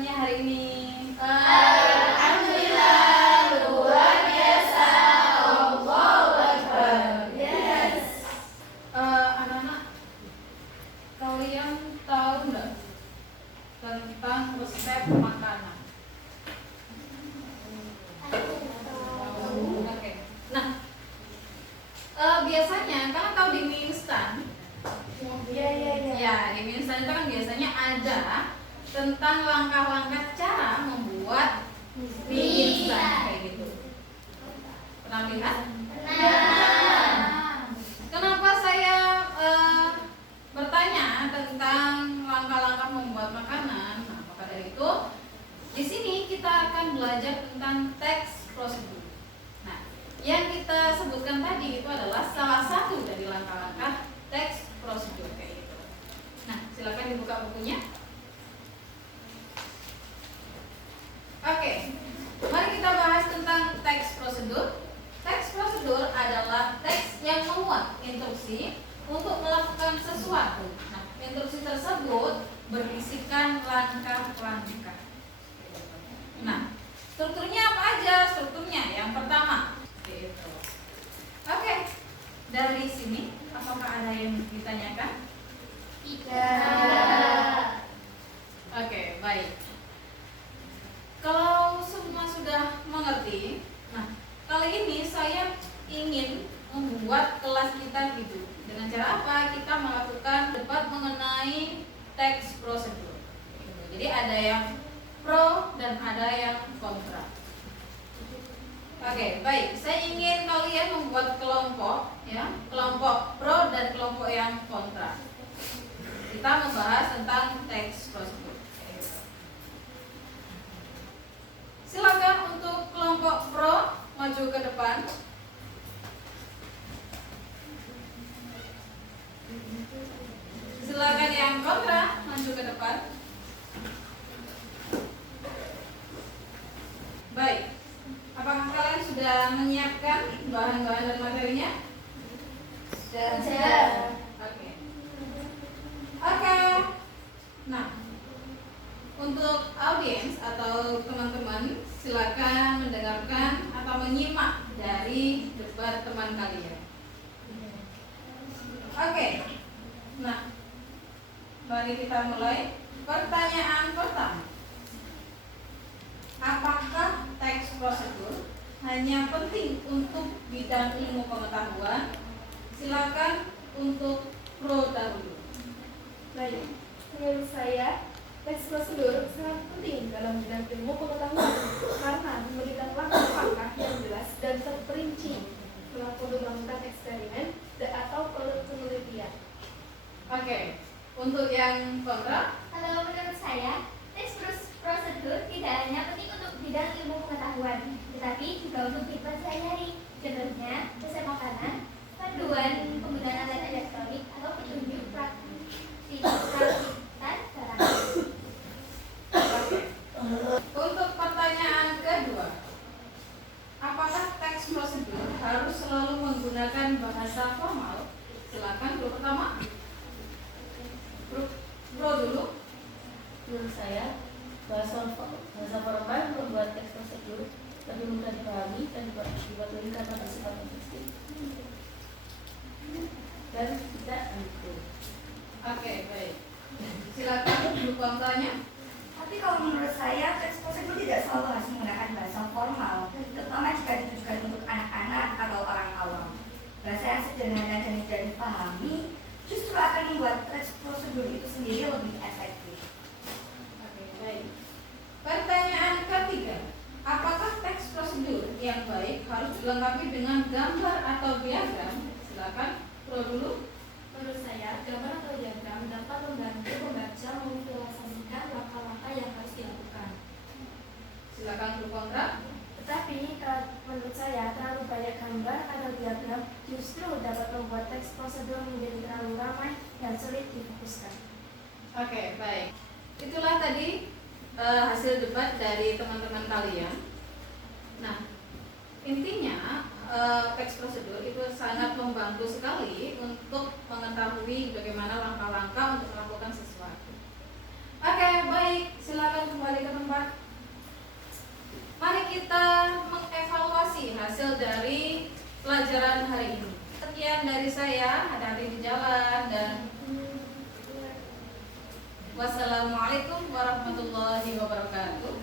kabarnya hari ini? Alhamdulillah, luar biasa. Allahu Akbar. Yes. Anak-anak, kalian tahu nggak tentang resep makanan? Oke. Nah, biasanya kalian tahu di mie instan? Ya, di mie instan itu kan biasanya ada tentang langkah-langkah cara membuat mie instan kayak gitu. Pernah lihat? Kenapa saya bertanya tentang langkah-langkah membuat makanan? Nah, maka dari itu di sini kita akan belajar tentang teks prosedur. Nah, yang kita sebutkan tadi itu adalah salah satu dari langkah-langkah teks prosedur kayak gitu. Nah, silakan dibuka bukunya. Oke, mari kita bahas tentang teks prosedur. Teks prosedur adalah teks yang memuat instruksi untuk melakukan sesuatu. Nah, instruksi tersebut berisikan langkah-langkah. Nah, strukturnya apa aja? Strukturnya yang pertama, gitu. Oke, dari sini apakah ada yang ditanyakan? Tidak. Oke, baik. Kalau semua sudah mengerti, nah kali ini saya ingin membuat kelas kita gitu. Dengan cara apa? Kita melakukan debat mengenai teks prosedur. Jadi ada yang pro dan ada yang kontra. Oke, baik. Saya ingin kalian membuat kelompok, ya, kelompok pro dan kelompok yang kontra. Kita membahas tentang teks prosedur. Silakan untuk kelompok pro maju ke depan. Silakan yang kontra maju ke depan. Baik. Apakah kalian sudah menyiapkan bahan-bahan dan materinya? Sudah. Oke. Oke. Nah, untuk audiens atau teman-teman, silakan mendengarkan atau menyimak dari debat teman kalian. Oke. Nah, mari kita mulai. Pertanyaan pertama. Apakah teks prosedur hanya penting untuk bidang ilmu pengetahuan? Silakan untuk pro dahulu. Baik, menurut saya teks prosedur sangat penting dalam bidang ilmu pengetahuan karena memberikan langkah-langkah yang jelas dan terperinci untuk melakukan eksperimen atau penelitian. Oke, untuk yang kontra? Kalau menurut saya, teks prosedur tidak hanya penting untuk bidang ilmu pengetahuan, tetapi juga untuk dipelajari. Contohnya, resep makanan, panduan penggunaan alat elektronik atau petunjuk perakitan barang. Oke. Untuk pertanyaan kedua, apakah teks prosedur harus selalu menggunakan bahasa formal? Silakan dulu pertama. Pro dulu. Menurut saya, bahasa formal membuat teks prosedur lebih mudah dipahami dan dipatuhi karena bersifat objektif dan tidak ambigu. Oke, baik. Silakan dulu kontranya. Tapi kalau menurut saya, teks prosedur tidak selalu harus menggunakan bahasa formal, terutama jika ditujukan untuk anak-anak atau orang awam. Bahasa yang sederhana dan mudah dipahami justru akan membuat teks prosedur itu sendiri lebih efektif. Oke, baik. Pertanyaan ketiga, apakah teks prosedur yang baik harus dilengkapi dengan gambar atau diagram? Silakan, pro dulu. Menurut saya, gambar atau diagram dapat membantu pembaca memvisualisasikan langkah-langkah yang harus dilakukan. Silakan dulu kontra. Tetapi menurut saya, terlalu banyak gambar atau diagram justru dapat membuat teks prosedur menjadi terlalu ramai dan sulit difokuskan. Oke, baik. Itulah tadi hasil debat dari teman-teman kalian. Nah, intinya teks prosedur itu sangat membantu sekali untuk mengetahui bagaimana langkah-langkah untuk melakukan sesuatu. Oke, baik. Silakan kembali ke sekian dari saya, hati-hati di jalan, dan wassalamualaikum warahmatullahi wabarakatuh.